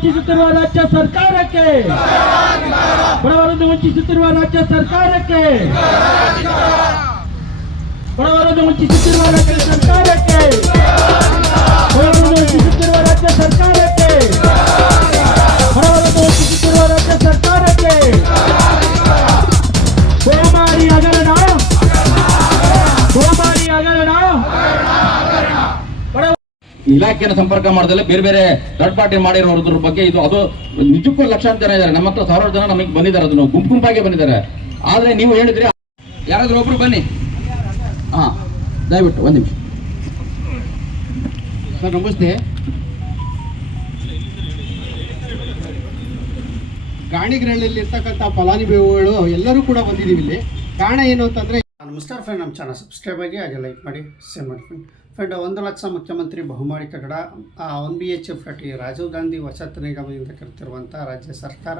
ವಂಚಿಸುತ್ತಿರುವ ರಾಜ್ಯ ಸರ್ಕಾರಕ್ಕೆ, ಬಡವರನ್ನು ವಂಚಿಸುತ್ತಿರುವ ರಾಜ್ಯ ಸರ್ಕಾರಕ್ಕೆ, ಬಡವರನ್ನು ವಂಚಿಸುತ್ತಿರುವ ರಾಜ್ಯ ಸರ್ಕಾರಕ್ಕೆ, ಬಡವರನ್ನು ವಂಚಿಸುತ್ತಿರುವ ರಾಜ್ಯ ಸರ್ಕಾರಕ್ಕೆ, ಬಡವರನ್ನು ವಂಚಿಸುತ್ತಿರುವ ರಾಜ್ಯ ಸರ್ಕಾರಕ್ಕೆ ಗೋಮಾರಿ ಹಗರಣ, ಗೋಮಾರಿ ಹಗರಣ. ಇಲಾಖೆಯನ್ನು ಸಂಪರ್ಕ ಮಾಡದಲ್ಲೇ ಬೇರೆ ಬೇರೆ ಥರ್ಡ್ ಪಾರ್ಟಿ ಮಾಡಿರೋದ್ರ ಬಗ್ಗೆ ಇದು ಅದು ನಿಜಕ್ಕೂ ಲಕ್ಷಾಂತರ ಜನ ಇದ್ದಾರೆ. ನಮ್ಮ ಹತ್ರ 1000 ಜನ ನಮಗೆ ಬಂದಿದ್ದಾರೆ, ಅದನ್ನು ಗುಂಪಾಗಿ ಬಂದಿದ್ದಾರೆ. ಆದ್ರೆ ನೀವು ಹೇಳಿದ್ರಿ ಯಾರಾದ್ರೂ ಒಬ್ರು ಬನ್ನಿ. ಹಾ, ದಯವಿಟ್ಟು ಒಂದು ನಿಮಿಷ ಸರ್. ನಮಸ್ತೆ. ಗಾಣಿಗರಹಳ್ಳಿಯಲ್ಲಿ ಇರ್ತಕ್ಕಂಥ ಫಲಾನುಭವಿಗಳು ಎಲ್ಲರೂ ಕೂಡ ಬಂದಿದ್ದೀವಿ ಇಲ್ಲಿ. ಕಾರಣ ಏನು ಅಂತಂದರೆ, ನಮಸ್ಕಾರ ಫ್ರೆಂಡ್, ನಮ್ಮ ಚಾನಲ್ ಸಬ್ಸ್ಕ್ರೈಬ್ ಆಗಿ ಹಾಗೆ ಲೈಕ್ ಮಾಡಿ, ಶೇರ್ ಮಾಡಿ ಫ್ರೆಂಡ್. 1 ಲಕ್ಷ ಮುಖ್ಯಮಂತ್ರಿ ಬಹುಮಾಡಿ ಕಟ್ಟಡ 1 BHK ಫ್ಲಾಟ್ ರಾಜೀವ್ ಗಾಂಧಿ ವಸತಿ ನಿಗಮದಿಂದ ಕರೆತಿರುವಂಥ ರಾಜ್ಯ ಸರ್ಕಾರ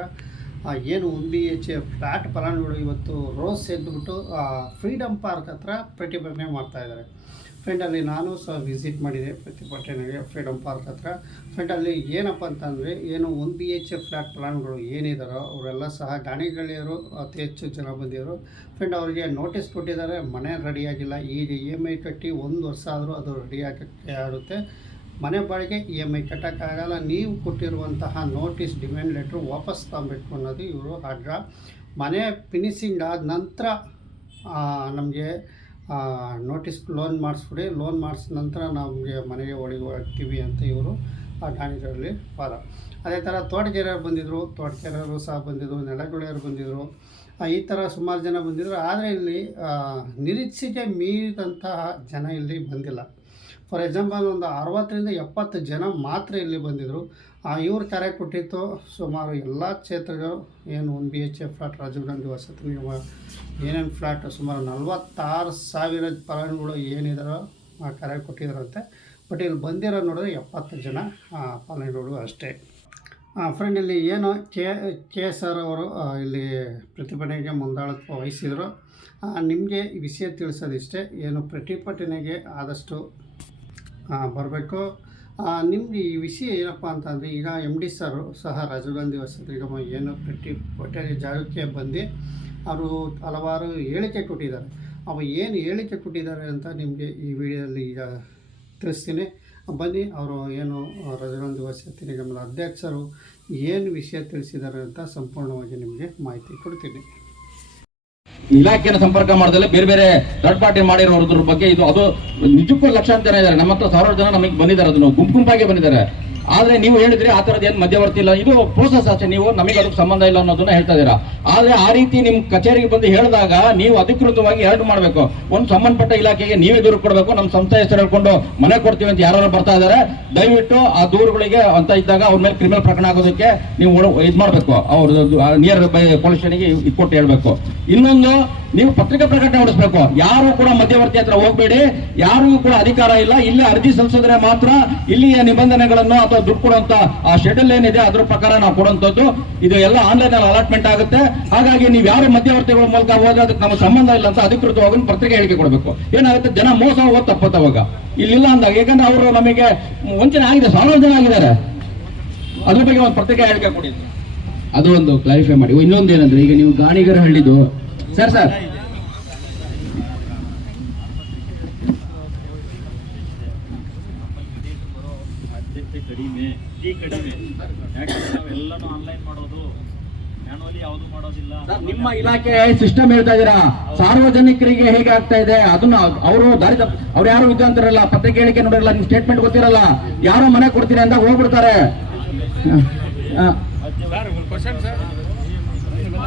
ಏನು 1 BHK ಫ್ಲಾಟ್ ಫಲಾನುಭವಿಗಳು ಇವತ್ತು ರೋಸ್ ಎದ್ದುಬಿಟ್ಟು ಫ್ರೀಡಮ್ ಪಾರ್ಕ್ ಹತ್ರ ಪ್ರತಿಭಟನೆ ಮಾಡ್ತಾಯಿದ್ದಾರೆ ಫ್ರೆಂಡ್. ಅಲ್ಲಿ ನಾನು ಸಹ ವಿಸಿಟ್ ಮಾಡಿದೆ ಪ್ರತಿಭಟನೆಗೆ ಫ್ರೀಡಮ್ ಪಾರ್ಕ್ ಹತ್ರ ಫ್ರೆಂಡ್. ಅಲ್ಲಿ ಏನಪ್ಪ ಅಂತಂದರೆ, ಏನು 1 BHK ಫ್ಲ್ಯಾಟ್ ಫಲಾನುಭವಿಗಳು ಏನಿದ್ದಾರೋ ಅವರೆಲ್ಲ ಸಹ ಗಾಣಿಗಳಿಯರು ಅತಿ ಹೆಚ್ಚು ಜನ ಬಂದಿದ್ದರು ಫ್ರೆಂಡ್. ಅವರಿಗೆ ನೋಟಿಸ್ ಕೊಟ್ಟಿದ್ದಾರೆ, ಮನೆ ರೆಡಿಯಾಗಿಲ್ಲ, ಈಗ EMI ಕಟ್ಟಿ 1 ವರ್ಷ ಆದರೂ ಅದು ರೆಡಿಯಾಗಕ್ಕೆ ಆಗುತ್ತೆ, ಮನೆ ಬಾಡಿಗೆ EMI ಕಟ್ಟೋಕ್ಕಾಗಲ್ಲ, ನೀವು ಕೊಟ್ಟಿರುವಂತಹ ನೋಟಿಸ್ ಡಿಮ್ಯಾಂಡ್ ಲೆಟ್ರು ವಾಪಸ್ ತಗೊಬೇಕು ಅನ್ನೋದು ಇವರು ಆರ್ಡ್ರ. ಮನೆ ಫಿನಿಶಿಂಗ್ ಆದ ನಂತರ ನಮಗೆ ನೋಟಿಸ್ ಲೋನ್ ಮಾಡಿಸ್ಬಿಡಿ, ಲೋನ್ ಮಾಡಿಸಿದ ನಂತರ ನಮಗೆ ಮನೆಗೆ ಹೋಗ್ತೀವಿ ಅಂತ ಇವರು ಗಾಣಿಗರಲ್ಲಿ ವಾದ. ಅದೇ ಥರ ತೋಟಗಾರರು ಬಂದಿದ್ದರು, ತೋಟಗಾರರು ಸಹ ಬಂದಿದ್ದರು, ನೆಲಗುಳಿಯರು ಬಂದಿದ್ದರು, ಈ ಥರ ಸುಮಾರು ಜನ ಬಂದಿದ್ದರು. ಆದರೆ ಇಲ್ಲಿ ನಿರೀಕ್ಷೆಗೆ ಮೀರಿದಂತಹ ಜನ ಇಲ್ಲಿ ಬಂದಿಲ್ಲ. ಫಾರ್ ಎಕ್ಸಾಂಪಲ್ ಒಂದು 60ರಿಂದ 70 ಜನ ಮಾತ್ರ ಇಲ್ಲಿ ಬಂದಿದ್ದರು. ಇವ್ರು ಕರೆ ಕೊಟ್ಟಿತ್ತು ಸುಮಾರು ಎಲ್ಲ ಕ್ಷೇತ್ರಗಳು ಏನು 1 BHK ಫ್ಲಾಟ್ ರಾಜೀವ್ ಗಾಂಧಿ ವಸತಿ ನಿಗಮ ಏನೇನು ಫ್ಲ್ಯಾಟ್ ಸುಮಾರು 46,000 ಫಲಾನುಭವಿಗಳು ಏನಿದಾರೋ ಕರೆ ಕೊಟ್ಟಿದ್ದಾರಂತೆ. ಬಟ್ ಇಲ್ಲಿ ಬಂದಿರೋ ನೋಡಿದ್ರೆ 70 ಜನ ಫಲಾನುಭವಿಗಳು ಅಷ್ಟೇ ಫ್ರೆಂಡ್. ಇಲ್ಲಿ ಏನು KS ಅವರು ಇಲ್ಲಿ ಪ್ರತಿಭಟನೆಗೆ ಮುಂದಾಳತ್ವ ವಹಿಸಿದರು. ನಿಮಗೆ ಈ ವಿಷಯ ತಿಳಿಸೋದಿಷ್ಟೇ, ಏನು ಪ್ರತಿಭಟನೆಗೆ ಆದಷ್ಟು ಬರಬೇಕು. ನಿಮಗೆ ಈ ವಿಷಯ ಏನಪ್ಪ ಅಂತಂದರೆ, ಈಗ MD ಸರು ಸಹ ರಾಜೀವ್ ಗಾಂಧಿ ವಸತಿ ನಿಗಮ ಏನು ಪ್ರತಿಭಟನೆ ಜಾಗಕ್ಕೆ ಬಂದು ಅವರು ಹಲವಾರು ಹೇಳಿಕೆ ಕೊಟ್ಟಿದ್ದಾರೆ. ಅವು ಏನು ಹೇಳಿಕೆ ಕೊಟ್ಟಿದ್ದಾರೆ ಅಂತ ನಿಮಗೆ ಈ ವಿಡಿಯೋದಲ್ಲಿ ಈಗ ತಿಳಿಸ್ತೀನಿ. ಬನ್ನಿ, ಅವರು ಏನು ರಾಜೀವ್ ಗಾಂಧಿ ವಸತಿ ನಿಗಮದ ಅಧ್ಯಕ್ಷರು ಏನು ವಿಷಯ ತಿಳಿಸಿದ್ದಾರೆ ಅಂತ ಸಂಪೂರ್ಣವಾಗಿ ನಿಮಗೆ ಮಾಹಿತಿ ಕೊಡ್ತೀನಿ. ಇಲಾಖೆಯನ್ನು ಸಂಪರ್ಕ ಮಾಡದಲ್ಲೇ ಬೇರೆ ಬೇರೆ ಥರ್ಡ್ ಪಾರ್ಟಿ ಮಾಡಿರೋದ್ರ ಬಗ್ಗೆ ಇದು ಅದು ನಿಜಕ್ಕೂ ಲಕ್ಷಾಂತರ ಜನ ಇದ್ದಾರೆ. ನಮ್ಮ ಹತ್ರ 1000 ಜನ ನಮಗೆ ಬಂದಿದ್ದಾರೆ, ಅದನ್ನು ಗುಂಪಾಗಿ ಬಂದಿದ್ದಾರೆ. ಆದ್ರೆ ನೀವು ಹೇಳಿದ್ರಿ ಆ ಥರದ್ದು ಏನು ಮಧ್ಯವರ್ತಿ ಇಲ್ಲ, ಇದು ಪ್ರೋಸೆಸ್ ಅಷ್ಟೇ, ನೀವು ನಮಗೆ ಅದಕ್ಕೆ ಸಂಬಂಧ ಇಲ್ಲ ಅನ್ನೋದನ್ನ ಹೇಳ್ತಾ ಇದ್ದೀರಾ. ಆದ್ರೆ ಆ ರೀತಿ ನಿಮ್ಮ ಕಚೇರಿಗೆ ಬಂದು ಹೇಳಿದಾಗ ನೀವು ಅಧಿಕೃತವಾಗಿ ಎರಡು ಮಾಡಬೇಕು. ಒಂದು ಸಂಬಂಧಪಟ್ಟ ಇಲಾಖೆಗೆ ನೀವೇ ದೂರು ಕೊಡಬೇಕು. ನಮ್ಮ ಸಂಸ್ಥೆ ಹೆಸರು ಹೇಳ್ಕೊಂಡು ಮನೆ ಕೊಡ್ತೀವಿ ಅಂತ ಯಾರು ಬರ್ತಾ ಇದ್ದಾರೆ, ದಯವಿಟ್ಟು ಆ ದೂರುಗಳಿಗೆ ಅಂತ ಇದ್ದಾಗ ಅವ್ರ ಮೇಲೆ ಕ್ರಿಮಿನಲ್ ಪ್ರಕರಣ ಆಗೋದಕ್ಕೆ ನೀವು ಇದು ಮಾಡಬೇಕು. ಅವ್ರ ನಿಯರ್ ಬೈ ಪೊಲೀಸ್ ಸ್ಟೇಷನ್ಗೆ ಇಟ್ಕೊಟ್ಟು ಹೇಳ್ಬೇಕು. ಇನ್ನೊಂದು, ನೀವು ಪತ್ರಿಕಾ ಪ್ರಕಟಣೆ ಹೊಡಿಸ್ಬೇಕು. ಯಾರು ಕೂಡ ಮಧ್ಯವರ್ತಿ ಹತ್ರ ಹೋಗಬೇಡಿ, ಯಾರಿಗೂ ಕೂಡ ಅಧಿಕಾರ ಇಲ್ಲ. ಇಲ್ಲಿ ಅರ್ಜಿ ಸಲ್ಲಿಸಿದ್ರೆ ಮಾತ್ರ ಇಲ್ಲಿಯ ನಿಬಂಧನೆಗಳನ್ನು ಅಥವಾ ದುಡ್ಡು ಕೊಡುವಂತ ಆ ಶೆಡ್ಯೂಲ್ ಏನಿದೆ ಅದ್ರ ಪ್ರಕಾರ ನಾವು ಕೊಡುವಂಥದ್ದು. ಇದು ಎಲ್ಲ ಆನ್ಲೈನ್ ಅಲ್ಲಿ ಅಲಾಟ್ಮೆಂಟ್ ಆಗುತ್ತೆ. ಹಾಗಾಗಿ ನೀವು ಯಾರು ಮಧ್ಯವರ್ತಿಗಳ ಮೂಲಕ ಹೋದ್ರೆ ಅದಕ್ಕೆ ನಮಗೆ ಸಂಬಂಧ ಇಲ್ಲ ಅಂತ ಅಧಿಕೃತವಾಗಿ ಪತ್ರಿಕೆ ಹೇಳಿಕೆ ಕೊಡಬೇಕು. ಏನಾಗುತ್ತೆ, ಜನ ಮೋಸ ಹೋಗೋದು ತಪ್ಪತ್ತವಾಗ ಇಲ್ಲಿಲ್ಲ ಅಂದಾಗ. ಯಾಕಂದ್ರೆ ಅವರು ನಮಗೆ ವಂಚನೆ ಆಗಿದೆ, 1000 ಜನ ಆಗಿದ್ದಾರೆ. ಅದ್ರ ಬಗ್ಗೆ ಒಂದು ಪತ್ರಿಕೆ ಹೇಳಿಕೆ ಕೊಡಿ, ಅದು ಒಂದು ಕ್ಲಾರಿಫೈ ಮಾಡಿ. ಇನ್ನೊಂದು ಏನಂದ್ರೆ, ಈಗ ನೀವು ಗಾಣಿಗರಹಳ್ಳಿದು ಸರ್ ಕಡಿಮೆ ಯಾಕಂದ್ರೆ ನಾವೆಲ್ಲನೂ ಆನ್ಲೈನ್ ಮಾಡೋದು, ಮ್ಯಾನುವಲಿ ಯಾವುದು ಮಾಡೋದಿಲ್ಲ. ನಿಮ್ಮ ಇಲಾಖೆ ಸಿಸ್ಟಮ್ ಹೇಳ್ತಾ ಇದ್ದೀರಾ, ಸಾರ್ವಜನಿಕರಿಗೆ ಹೇಗೆ ಆಗ್ತಾ ಇದೆ ಅದನ್ನ ಅವರು ಅವ್ರು ಯಾರು ವಿದ್ವಾಂತರಲ್ಲ, ಪತ್ರಿಕೆ ಹೇಳಿಕೆ ನೋಡಿರಲ್ಲ, ನಿಮ್ ಸ್ಟೇಟ್ಮೆಂಟ್ ಗೊತ್ತಿರಲ್ಲ, ಯಾರೋ ಮನೆ ಕೊಡ್ತೀರಿ ಅಂತ ಹೋಗ್ಬಿಡ್ತಾರೆ.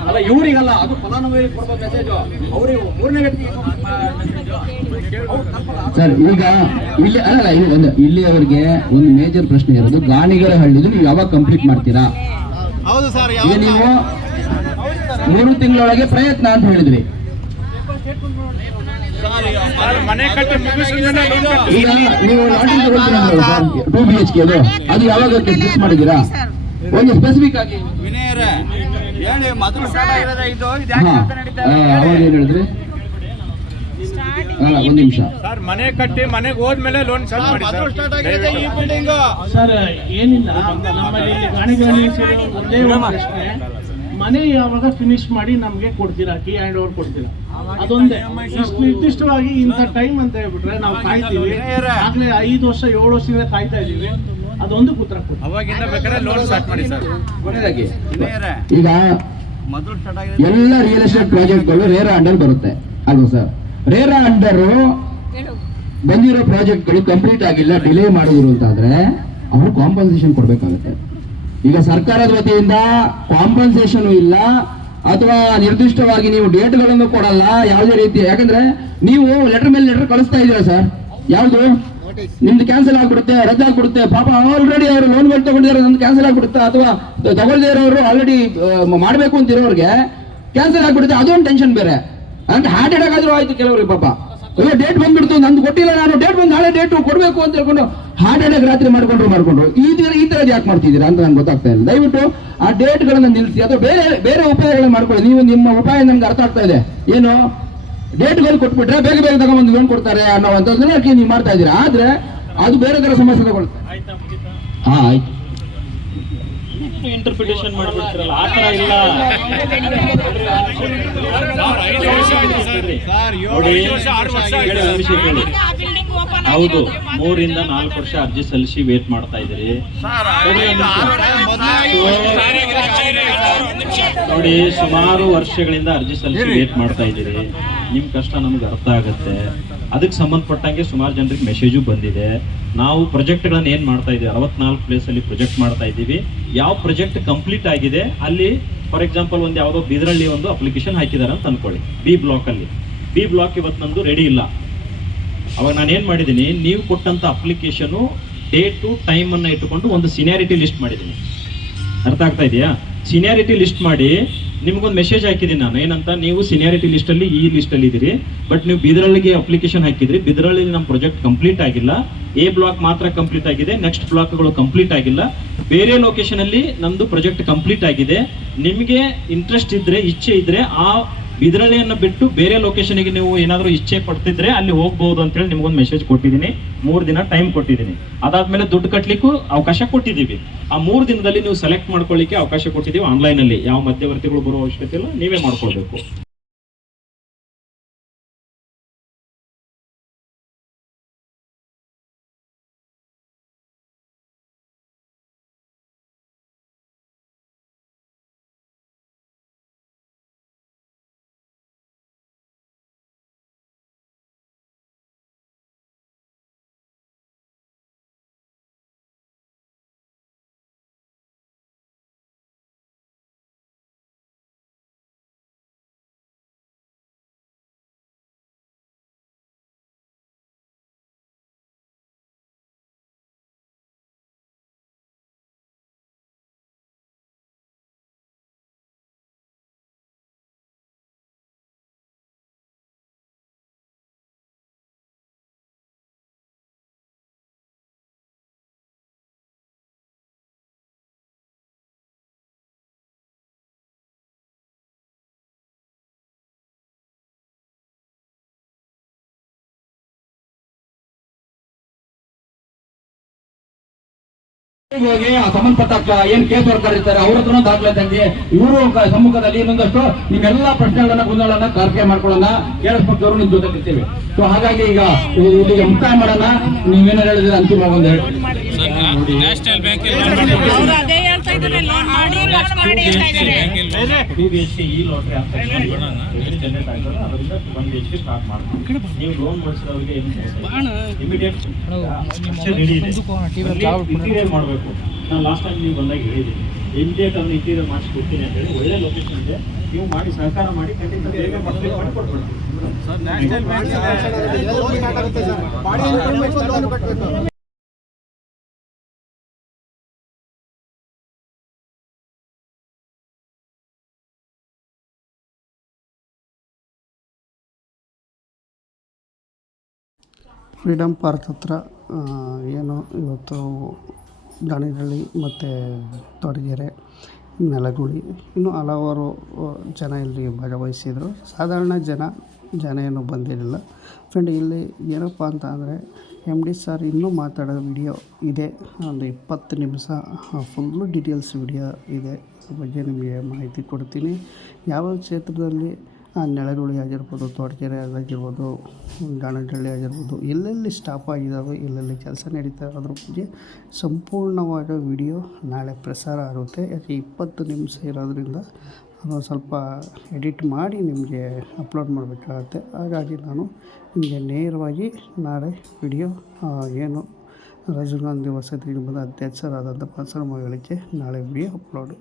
ಅಲ್ಲ, ಇವರಿಗಲ್ಲ, ಅದು ಫಲಾನುಭವಿ ಕೊಡ್ಬೋದು ಮೆಸೇಜ್, ಅವ್ರಿಗೆ 3ನೇ ವ್ಯಕ್ತಿ ಸರ್. ಈಗ ಇಲ್ಲಿ ಅಲ್ಲ, ಇಲ್ಲಿಯವರೆಗೆ ಒಂದು ಮೇಜರ್ ಪ್ರಶ್ನೆ ಇರೋದು, ಗಾಣಿಗರಹಳ್ಳಿದು ನೀವು ಯಾವಾಗ ಕಂಪ್ಲೀಟ್ ಮಾಡ್ತೀರಾ? ಹೌದು ಸರ್. ಈಗ ನೀವು 3 ತಿಂಗಳೊಳಗೆ ಪ್ರಯತ್ನ ಅಂತ ಹೇಳಿದ್ರಿ. ಈಗ ನೀವು ಲಾಟಿಂಗ್ ತಗೊಳ್ತೀರಾ 2 BHK ಅದು ಯಾವಾಗ ಫಿಕ್ಸ್ ಮಾಡಿದ್ದೀರಾ? ಒಂದು ಸ್ಪೆಸಿಫಿಕ್ ಆಗಿ ಹೇಳಿ. ಮೊದಲು ಅವಾಗ ಏನ್ ಹೇಳಿದ್ರಿ? ಅಲ್ಲ, ಒಂದು ನಿಮಿಷ. ಸರ್ ಮನೆ ಕಟ್ಟಿ ಮನೆಗೆ ಹೋದ್ಮೇಲೆ ಲೋನ್ ಸ್ಟಾರ್ಟ್ ಮಾಡಿ ಸರ್ ಏನಿಲ್ಲ, ನಮ್ಮಲ್ಲಿ ಇಲ್ಲಿ ಗಾಣಿಗಳಲ್ಲಿ ಒಂದೇ ಒಂದು ಪ್ರಶ್ನೆ, ಮನೆ ಯಾವಾಗ ಫಿನಿಶ್ ಮಾಡಿ ನಮಗೆ ಕೊಡ್ತೀರಾ, ಕೀ ಹ್ಯಾಂಡ್ ಓವರ್ ಕೊಡ್ತೀರಾ? ಅದೊಂದೇ. ಇಷ್ಟು ನಿರ್ದಿಷ್ಟವಾಗಿ ಇಂಥ ಟೈಮ್ ಅಂತ ಹೇಳ್ಬಿಟ್ರೆ ನಾವು ಕಾಯ್ತೀವಿ. ಆಗ್ಲೇ 5 ವರ್ಷ 7 ವರ್ಷದಿಂದ ಕಾಯ್ತಾ ಇದೀವಿ. ಅದೊಂದು ಉತ್ತರ ಕೊಡಿ. ಅವಾಗಿಂದ ಬೇಕಾದ್ರೆ ಲೋನ್ ಸ್ಟಾರ್ಟ್ ಮಾಡಿ ಸರ್. ಕೊನೆಯದಾಗಿ, ಈಗ ಎಲ್ಲ ರಿಯಲ್ ಎಸ್ಟೇಟ್ ಪ್ರಾಜೆಕ್ಟ್ಗಳು ರೇರಾ ಅಂಡರ್ ಬರುತ್ತೆ ಅಲ್ವಾ ಸರ್? ರೇರಾ ಅಂಡರ್ ಬಂದಿರೋ ಪ್ರಾಜೆಕ್ಟ್ಗಳು ಕಂಪ್ಲೀಟ್ ಆಗಿಲ್ಲ, ಡಿಲೇ ಮಾಡಿದ್ರು ಅಂತಾದ್ರೆ ಅವರು ಕಾಂಪನ್ಸೇಷನ್ ಕೊಡ್ಬೇಕಾಗುತ್ತೆ. ಈಗ ಸರ್ಕಾರದ ವತಿಯಿಂದ ಕಾಂಪನ್ಸೇಷನ್ ಇಲ್ಲ, ಅಥವಾ ನಿರ್ದಿಷ್ಟವಾಗಿ ನೀವು ಡೇಟ್ಗಳನ್ನು ಕೊಡಲ್ಲ ಯಾವುದೇ ರೀತಿ. ಯಾಕಂದ್ರೆ ನೀವು ಲೆಟರ್ ಮೇಲೆ ಲೆಟರ್ ಕಳಿಸ್ತಾ ಇದ್ದೀರಾ ಸರ್, ಯಾವುದು ನಿಮ್ದು ಕ್ಯಾನ್ಸಲ್ ಆಗ್ಬಿಡುತ್ತೆ, ರದ್ದಾಗ್ಬಿಡುತ್ತೆ. ಪಾಪ ಆಲ್ರೆಡಿ ಅವರು ಲೋನ್ಗಳು ತಗೊಂಡಿರೋ ನಮ್ದು ಕ್ಯಾನ್ಸಲ್ ಆಗ್ಬಿಡುತ್ತೆ, ಅಥವಾ ತಗೊಳ್ದೇ ಇರೋರು ಆಲ್ರೆಡಿ ಮಾಡಬೇಕು ಅಂತ ಇರೋರಿಗೆ ಕ್ಯಾನ್ಸಲ್ ಆಗ್ಬಿಡುತ್ತೆ. ಅದೊಂದು ಟೆನ್ಷನ್ ಬೇರೆ. ಅಂದ್ರೆ ಹಾರ್ಟ್ ಅಟ್ಯಾಕ್ ಆದ್ರೂ ಆಯ್ತು ಕೆಲವರಿಗೆ. ಪಾಪ ಅಯ್ಯೋ ಡೇಟ್ ಬಂದ್ಬಿಡ್ತು, ನಂದು ಕೊಟ್ಟಿಲ್ಲ, ನಾನು ಡೇಟ್ ಬಂದು ನಾಳೆ ಡೇಟ್ ಕೊಡಬೇಕು ಅಂತ ಹೇಳ್ಕೊಂಡು ಹಾರ್ಟ್ ಅಟ್ಯಾಕ್ ರಾತ್ರಿ ಮಾಡ್ಕೊಂಡ್ರು ಈ ತರದ್ ಯಾಕೆ ಮಾಡ್ತಿದ್ದೀರಾ ಅಂತ ನಂಗೆ ಗೊತ್ತಾಗ್ತಾ ಇಲ್ಲ. ದಯವಿಟ್ಟು ಆ ಡೇಟ್ಗಳನ್ನ ನಿಲ್ಲಿಸಿ, ಅಥವಾ ಬೇರೆ ಬೇರೆ ಉಪಾಯಗಳನ್ನ ಮಾಡ್ಕೊಳ್ಳಿ. ನೀವು ನಿಮ್ಮ ಉಪಾಯ ನಮ್ಗೆ ಅರ್ಥ ಆಗ್ತಾ ಇದೆ. ಏನು ಡೇಟ್ಗಳು ಕೊಟ್ಬಿಟ್ರೆ ಬೇಗ ಬೇಗ ತಗೊಂಡ್ಬಂದು ಲೋನ್ ಕೊಡ್ತಾರೆ ಅನ್ನೋವಂಥದ್ದನ್ನ ನೀವು ಮಾಡ್ತಾ ಇದ್ದೀರಾ. ಆದ್ರೆ ಅದು ಬೇರೆ ತರ ಸಮಸ್ಯೆ ತಗೊಳ್ತಾರೆ. ಹಾ ಆಯ್ತು, ಇಂಟರ್ಪ್ರಿಟೇಷನ್ ಮಾಡ್ಬಿಡ್ತೀರಲ್ಲ, ಆ ಥರ ಇಲ್ಲ. ಹೌದು, 3 ರಿಂದ 4 ವರ್ಷ ಅರ್ಜಿ ಸಲ್ಲಿಸಿ ವೇಟ್ ಮಾಡ್ತಾ ಇದ್ದೀರಿ. ನೋಡಿ, ಸುಮಾರು ವರ್ಷಗಳಿಂದ ಅರ್ಜಿ ಸಲ್ಲಿಸಿ ವೇಟ್ ಮಾಡ್ತಾ ಇದ್ದೀರಿ. ನಿಮ್ ಕಷ್ಟ ನಮ್ಗೆ ಅರ್ಥ ಆಗುತ್ತೆ. ಅದಕ್ಕೆ ಸಂಬಂಧಪಟ್ಟಂಗೆ ಸುಮಾರು ಜನರಿಗೆ ಮೆಸೇಜು ಬಂದಿದೆ. ನಾವು ಪ್ರಾಜೆಕ್ಟ್ಗಳನ್ನ ಏನು ಮಾಡ್ತಾ ಇದ್ದೀವಿ, 64 ಪ್ಲೇಸಲ್ಲಿ ಪ್ರಾಜೆಕ್ಟ್ ಮಾಡ್ತಾ ಇದ್ದೀವಿ. ಯಾವ ಪ್ರಾಜೆಕ್ಟ್ ಕಂಪ್ಲೀಟ್ ಆಗಿದೆ ಅಲ್ಲಿ, ಫಾರ್ ಎಕ್ಸಾಂಪಲ್ ಒಂದು ಯಾವುದೋ ಬೀದರಲ್ಲಿ ಒಂದು ಅಪ್ಲಿಕೇಶನ್ ಹಾಕಿದ್ದಾರೆ ಅಂತ ಅನ್ಕೊಳ್ಳಿ, ಬಿ ಬ್ಲಾಕ್ ಇವತ್ತು ನಂದು ರೆಡಿ ಇಲ್ಲ. ಅವಾಗ ನಾನು ಏನು ಮಾಡಿದ್ದೀನಿ, ನೀವು ಕೊಟ್ಟಂಥ ಅಪ್ಲಿಕೇಶನು ಡೇಟು ಟೈಮನ್ನು ಇಟ್ಟುಕೊಂಡು ಒಂದು ಸೀನಿಯಾರಿಟಿ ಲಿಸ್ಟ್ ಮಾಡಿದ್ದೀನಿ. ಅರ್ಥ ಆಗ್ತಾ ಇದೆಯಾ? ಸೀನಿಯಾರಿಟಿ ಲಿಸ್ಟ್ ಮಾಡಿ ನಿಮ್ಗೊಂದು ಮೆಸೇಜ್ ಹಾಕಿದ್ದೀನಿ ನಾನು. ಏನಂತ, ನೀವು ಸೀನಿಯಾರಿಟಿ ಲಿಸ್ಟಲ್ಲಿ ಈ ಲಿಸ್ಟಲ್ಲಿ ಇದ್ದೀರಿ, ಬಟ್ ನೀವು ಬೀದರಳ್ಳಿಗೆ ಅಪ್ಲಿಕೇಶನ್ ಹಾಕಿದ್ರಿ. ಬೀದರಳ್ಳಿ ನಮ್ಮ ಪ್ರಾಜೆಕ್ಟ್ ಕಂಪ್ಲೀಟ್ ಆಗಿಲ್ಲ, ಎ ಬ್ಲಾಕ್ ಮಾತ್ರ ಕಂಪ್ಲೀಟ್ ಆಗಿದೆ, ನೆಕ್ಸ್ಟ್ ಬ್ಲಾಕ್ಗಳು ಕಂಪ್ಲೀಟ್ ಆಗಿಲ್ಲ. ಬೇರೆ ಲೊಕೇಶನಲ್ಲಿ ನಮ್ಮದು ಪ್ರಾಜೆಕ್ಟ್ ಕಂಪ್ಲೀಟ್ ಆಗಿದೆ. ನಿಮಗೆ ಇಂಟ್ರೆಸ್ಟ್ ಇದ್ದರೆ, ಇಚ್ಛೆ ಇದ್ದರೆ, ಆ ಬಿದರಳ್ಳಿಯನ್ನು ಬಿಟ್ಟು ಬೇರೆ ಲೊಕೇಶನ್ಗೆ ನೀವು ಏನಾದರೂ ಇಚ್ಛೆ ಪಡ್ತಿದ್ರೆ ಅಲ್ಲಿ ಹೋಗ್ಬೋದು ಅಂತೇಳಿ ನಿಮ್ಗೊಂದು ಮೆಸೇಜ್ ಕೊಟ್ಟಿದ್ದೀನಿ. 3 ದಿನ ಟೈಮ್ ಕೊಟ್ಟಿದ್ದೀನಿ. ಅದಾದ್ಮೇಲೆ ದುಡ್ಡು ಕಟ್ಟಲಿಕ್ಕೂ ಅವಕಾಶ ಕೊಟ್ಟಿದ್ದೀವಿ. ಆ 3 ದಿನದಲ್ಲಿ ನೀವು ಸೆಲೆಕ್ಟ್ ಮಾಡ್ಕೊಳ್ಳಿಕ್ಕೆ ಅವಕಾಶ ಕೊಟ್ಟಿದ್ದೀವಿ ಆನ್ಲೈನಲ್ಲಿ. ಯಾವ ಮಧ್ಯವರ್ತಿಗಳು ಬರೋ ಅವಶ್ಯಕತೆ ಇಲ್ಲ, ನೀವೇ ಮಾಡ್ಕೊಳ್ಬೇಕು. ಹೋಗಿ ಆ ಸಂಬಂಧಪಟ್ಟ ಏನ್ ಕೇಸ್ ವರ್ಕರ್ ಇರ್ತಾರೆ ಅವ್ರ ಹತ್ರ ದಾಖಲೆ ತಂದಿ, ಇವರು ಸಮ್ಮುಖದಲ್ಲಿ ಇನ್ನೊಂದಷ್ಟು ನಿಮ್ಮೆಲ್ಲ ಪ್ರಶ್ನೆಗಳನ್ನ ಗೊಂದಲನ್ನ ಕ್ಲಾರಿಫೈ ಮಾಡ್ಕೊಳ್ಳೋಣ. ಕೆಆರ್ಎಸ್ ಪಕ್ಷದವರು ನಿಮ್ ಜೊತೆ ಇರ್ತೀವಿ. ಸೊ ಹಾಗಾಗಿ ಈಗ ಇಲ್ಲಿಗೆ ಮುಕ್ತಾಯ ಮಾಡೋಣ. ನೀವೇನು ಹೇಳಿದ್ರೆ ಅಂತಿಮವಾಗಿ ಒಂದು ಹೇಳಿ. ನ್ಯಾಷನಲ್ ಬ್ಯಾಂಕ್ ಈ ಲಾಟ್ರಿ ಜನರೇಟ್ ಆಗಿದ್ರೆ ಅದರಿಂದ 1 BHK ಸ್ಟಾರ್ಟ್ ಮಾಡ್ತೀವಿ. ನೀವು ಲೋನ್ ಮಾಡಿಸಿದವ್ರಿಗೆ ಇಮಿಡಿಯೇಟ್ ಇಂಟೀರಿಯರ್ ಮಾಡಬೇಕು. ನಾನು ಲಾಸ್ಟ್ ಟೈಮ್ ನೀವು ಬಂದಾಗ ಹೇಳಿದ್ದೀನಿ, ಇಮಿಡಿಯೇಟ್ ಅದನ್ನು ಇಂಟೀರಿಯರ್ ಮಾಡಿಸ್ಕೊಡ್ತೀನಿ ಅಂತ ಹೇಳಿ. ಒಳ್ಳೆ ಲೊಕೇಶನ್ ಇದೆ, ನೀವು ಮಾಡಿ ಸಹಕಾರ ಮಾಡಿ, ಖಂಡಿತ ಬೇಗ ಮಾಡಿ ಕೊಟ್ಬಿಡ್ತೀನಿ. ಫ್ರೀಡಮ್ ಪಾರ್ಕ್ ಹತ್ರ ಏನು ಇವತ್ತು ದಾಣಿಹಳ್ಳಿ ಮತ್ತು ತೋಟಗೆರೆ, ನೆಲಗುಳಿ ಇನ್ನೂ ಹಲವಾರು ಜನ ಇಲ್ಲಿ ಭಾಗವಹಿಸಿದರು. ಸಾಧಾರಣ ಜನ ಜನ ಏನೂ ಬಂದಿರಲಿಲ್ಲ. ಫ್ರೆಂಡ್ ಇಲ್ಲಿ ಏನಪ್ಪ ಅಂತ ಅಂದರೆ MD ಸರ್ ಇನ್ನೂ ಮಾತಾಡೋ ವಿಡಿಯೋ ಇದೆ, ಒಂದು 20 ನಿಮಿಷ ಫುಲ್ಲು ಡೀಟೇಲ್ಸ್ ವಿಡಿಯೋ ಇದೆ. ಅದ್ರ ಬಗ್ಗೆ ನಿಮಗೆ ಮಾಹಿತಿ ಕೊಡ್ತೀನಿ. ಯಾವ ಕ್ಷೇತ್ರದಲ್ಲಿ ನೆಳಗುಳಿ ಆಗಿರ್ಬೋದು, ತೋಟಕೆರೆ ಆಗಿರ್ಬೋದು, ಗಾಣನಹಳ್ಳಿ ಆಗಿರ್ಬೋದು, ಎಲ್ಲೆಲ್ಲಿ ಸ್ಟಾಪ್ ಆಗಿದ್ದಾವೆ, ಎಲ್ಲೆಲ್ಲಿ ಕೆಲಸ ನಡೀತಾ ಅದ್ರ ಬಗ್ಗೆ ಸಂಪೂರ್ಣವಾದ ವಿಡಿಯೋ ನಾಳೆ ಪ್ರಸಾರ ಆಗುತ್ತೆ. ಯಾಕೆ 20 ನಿಮಿಷ ಇರೋದ್ರಿಂದ ಅದನ್ನು ಸ್ವಲ್ಪ ಎಡಿಟ್ ಮಾಡಿ ನಿಮಗೆ ಅಪ್ಲೋಡ್ ಮಾಡಬೇಕಾಗತ್ತೆ. ಹಾಗಾಗಿ ನಾನು ನಿಮಗೆ ನೇರವಾಗಿ ನಾಳೆ ವಿಡಿಯೋ ಏನು ರಾಜೀವ್ ಗಾಂಧಿ ವಸತಿ ನಿಗಮದ ಅಧ್ಯಕ್ಷರಾದಂಥ ಬಸವರಾಜ ಮಗಳಿಗೆ ನಾಳೆ ವಿಡಿಯೋ ಅಪ್ಲೋಡ್